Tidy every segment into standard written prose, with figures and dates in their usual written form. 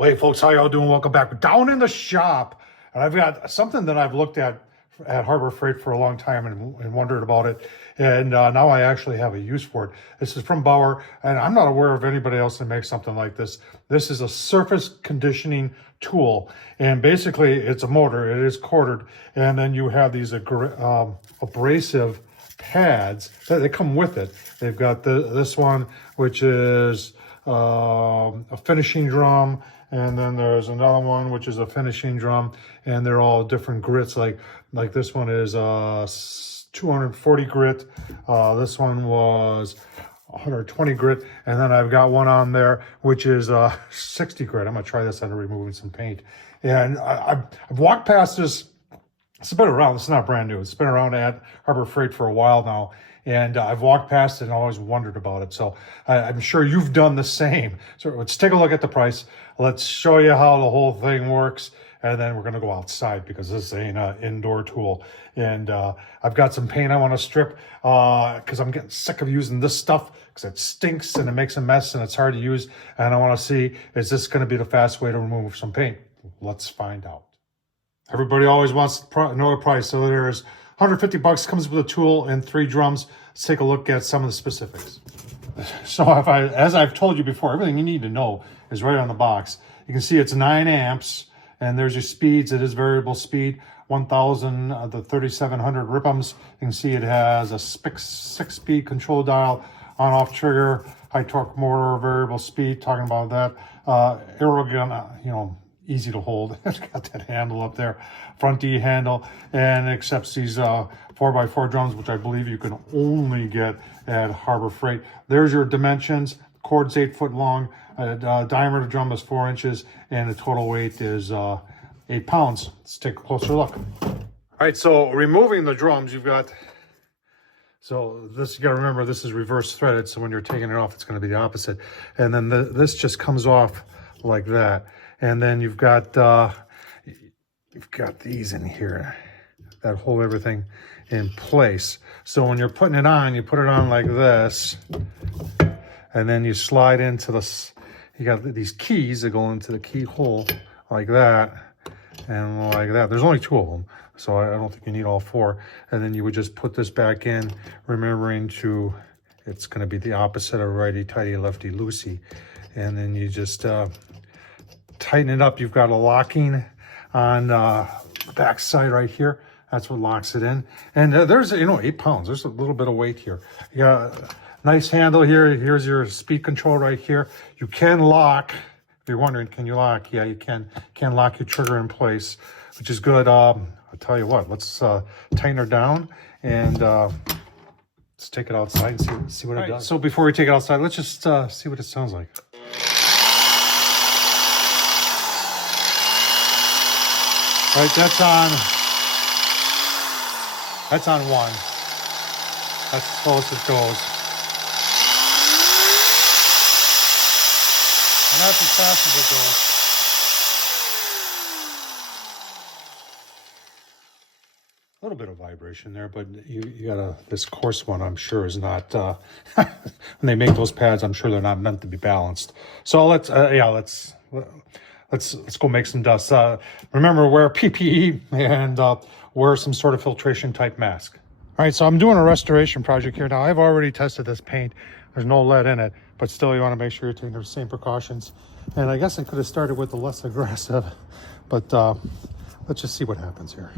Well, hey folks, how y'all doing? Welcome back. We're down in the shop, and I've got something that I've looked at Harbor Freight for a long time and wondered about it, and now I actually have a use for it. This is from Bauer, and I'm not aware of anybody else that makes something like this. This is a surface conditioning tool, and basically it's a motor. It is quartered, and then you have these abrasive pads that come with it. They've got this one, which is a finishing drum, and then there's another one which is a finishing drum, and they're all different grits. Like this one is 240 grit. This one was 120 grit, and then I've got one on there which is 60 grit. I'm gonna try this under removing some paint, and I've walked past this. It's been around. It's not brand new. It's been around at Harbor Freight for a while now, and I've walked past it and always wondered about it. So I'm sure you've done the same. So let's take a look at the price. Let's show you how the whole thing works, and then we're going to go outside because this ain't an indoor tool. And I've got some paint I want to strip because I'm getting sick of using this stuff because it stinks and it makes a mess and it's hard to use. And I want to see, is this going to be the fast way to remove some paint? Let's find out. Everybody always wants to know the price. So there's 150 bucks, comes with a tool and 3 drums. Let's take a look at some of the specifics. So as I've told you before, everything you need to know is right on the box. You can see it's 9 amps, and there's your speeds. It is variable speed, 1,000 to 3,700 RPMs. You can see it has a 6-speed control dial, on-off trigger, high torque motor, variable speed. Talking about that, aero gun, easy to hold. It's got that handle up there, front D handle, and it accepts these 4x4 drums, which I believe you can only get at Harbor Freight. There's your dimensions. Cord's 8 foot long, diameter drum is 4 inches, and the total weight is 8 pounds. Let's take a closer look. All right, so removing the drums, you've got, so this, you gotta remember, this is reverse threaded, so when you're taking it off, it's gonna be the opposite. And then this just comes off like that. And then you've got these in here that hold everything in place. So when you're putting it on, you put it on like this, and then you slide into this. You got these keys that go into the keyhole like that and like that. There's only 2 of them, so I don't think you need all 4. And then you would just put this back in, remembering to, it's going to be the opposite of righty-tighty, lefty-loosey. And then you just tighten it up. You've got a locking on the back side right here. That's what locks it in. And there's 8 pounds. There's a little bit of weight here. You got a nice handle here. Here's your speed control right here. You can lock. If you're wondering, can you lock? Yeah, you can. You can lock your trigger in place, which is good. I'll tell you what. Let's tighten her down and let's take it outside and see what it does. So before we take it outside, let's just see what it sounds like. All right, that's on 1. That's as close as it goes. And that's as fast as it goes. A little bit of vibration there, but you got this coarse one, I'm sure is not, when they make those pads, I'm sure they're not meant to be balanced. So let's go make some dust. Remember, wear PPE and wear some sort of filtration type mask. All right, so I'm doing a restoration project here. Now, I've already tested this paint. There's no lead in it, but still you want to make sure you're taking the same precautions. And I guess I could have started with the less aggressive, but let's just see what happens here.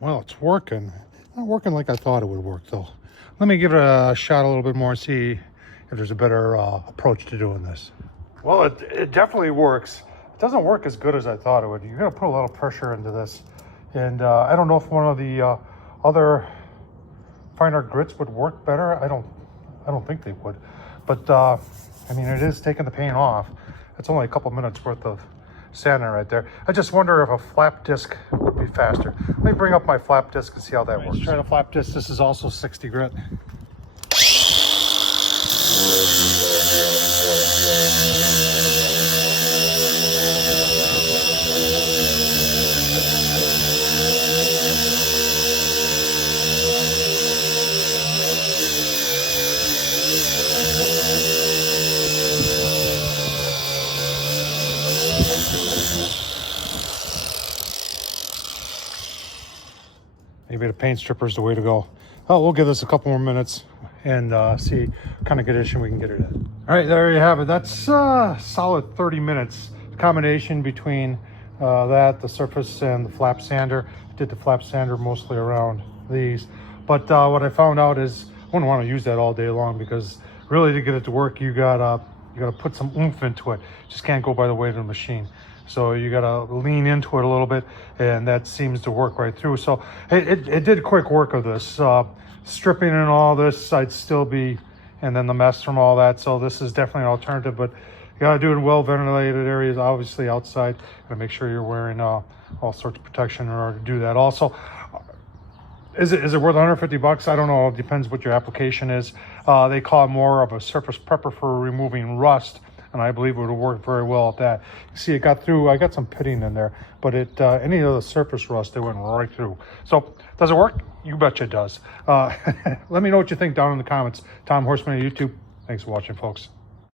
Well, it's working. Not working like I thought it would work though. Let me give it a shot a little bit more and see if there's a better approach to doing this. Well, it definitely works. It doesn't work as good as I thought it would. You're gonna put a little pressure into this. And I don't know if one of the other finer grits would work better. I don't think they would. But I mean, it is taking the paint off. It's only a couple minutes worth of sanding right there. I just wonder if a flap disc would be faster. Let me bring up my flap disc and see how that works. Let's try the flap disc. This is also 60 grit. Maybe the paint stripper is the way to go. Oh, we'll give this a couple more minutes and see what kind of condition we can get it in. All right, there you have it. That's solid 30 minutes. Combination between the surface and the flap sander. I did the flap sander mostly around these. But what I found out is I wouldn't want to use that all day long, because really to get it to work, you gotta put some oomph into it. Just can't go by the weight of the machine. So you gotta lean into it a little bit, and that seems to work right through. So it did quick work of this. Stripping and all this, I'd still be, and then the mess from all that. So this is definitely an alternative, but you gotta do it in well ventilated areas, obviously outside. Gotta make sure you're wearing all sorts of protection in order to do that. Also, is it worth 150 bucks? I don't know. It depends what your application is. They call it more of a surface prepper for removing rust, and I believe it would work very well at that. You see, it got through. I got some pitting in there, but any of the surface rust, it went right through. So does it work? You betcha it does. Let me know what you think down in the comments. Tom Horsman on YouTube. Thanks for watching, folks.